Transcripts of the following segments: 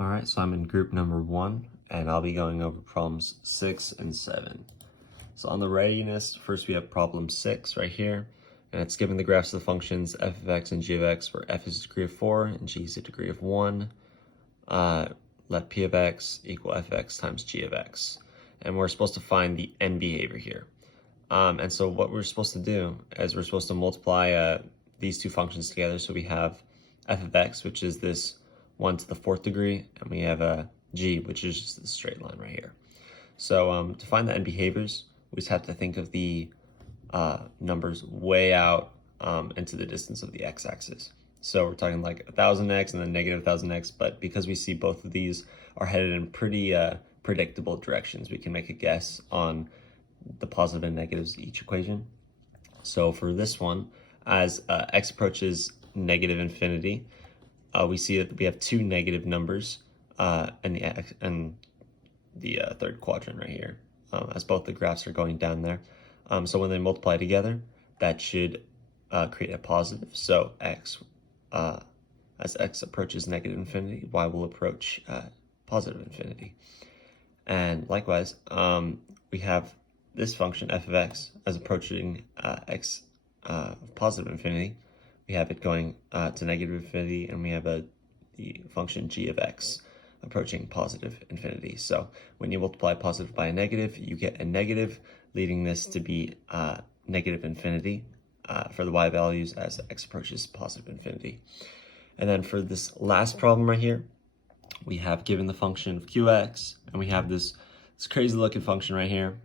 All right, so I'm in group number 1, and I'll be going over problems 6 and 7. So on the readiness, first we have problem 6 right here, and it's given the graphs of the functions f of x and g of x where f is a degree of 4 and g is a degree of 1. Let p of x equal f of x times g of x. And we're supposed to find the end behavior here. And so what we're supposed to do is we're supposed to multiply these two functions together. So we have f of x, which is this 1 to the 4th degree, and we have a g, which is just this straight line right here. So to find the end behaviors, we just have to think of the numbers way out into the distance of the x-axis. So we're talking like 1000x and then negative 1000x, but because we see both of these are headed in pretty predictable directions, we can make a guess on the positive and negatives of each equation. So for this one, as x approaches negative infinity, we see that we have two negative numbers in the third quadrant right here, as both the graphs are going down there. So when they multiply together, that should create a positive. So as x approaches negative infinity, y will approach positive infinity. And likewise, we have this function f of x as approaching x positive infinity. We have it going to negative infinity, and we have the function g of x approaching positive infinity. So when you multiply positive by a negative, you get a negative, leading this to be negative infinity for the y values as x approaches positive infinity. And then for this last problem right here, we have given the function of qx, and we have this crazy looking function right here.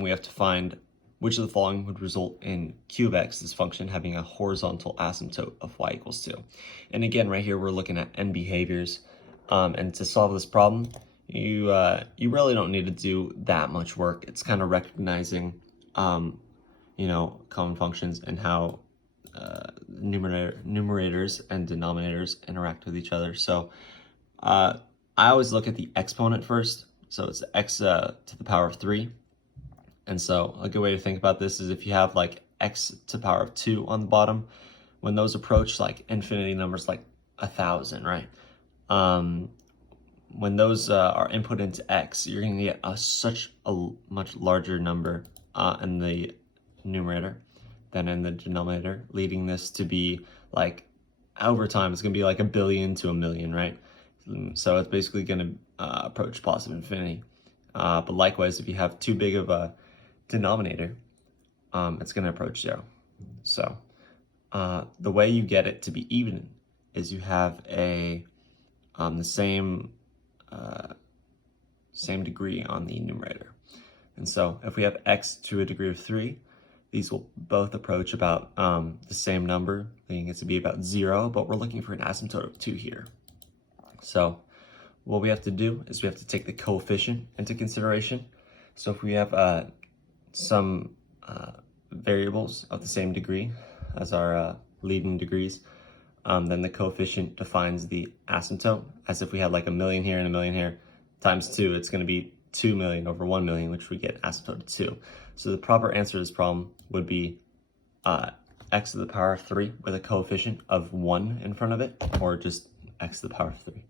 We have to find which of the following would result in q of x, this function, having a horizontal asymptote of y equals 2. And again, right here, we're looking at end behaviors. And to solve this problem, you really don't need to do that much work. It's kind of recognizing, common functions and how numerators and denominators interact with each other. So I always look at the exponent first. So it's x to the power of 3. And so a good way to think about this is if you have like x to the power of 2 on the bottom, when those approach like infinity numbers like 1000, right? When those are input into x, you're going to get such a much larger number in the numerator than in the denominator, leading this to be like, over time, it's going to be like 1 billion to 1 million, right? So it's basically going to approach positive infinity. But likewise, if you have too big of a denominator, it's going to approach 0. So the way you get it to be even is you have the same degree on the numerator. And so if we have x to a degree of 3, these will both approach about the same number, leading it to be about 0, but we're looking for an asymptote of 2 here. So what we have to do is we have to take the coefficient into consideration. So if we have some variables of the same degree as our leading degrees, then the coefficient defines the asymptote, as if we had like 1 million here and 1 million here, times 2, it's going to be 2 million over 1 million, which we get asymptote of 2. So the proper answer to this problem would be x to the power of 3 with a coefficient of 1 in front of it, or just x to the power of 3.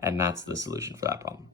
And that's the solution for that problem.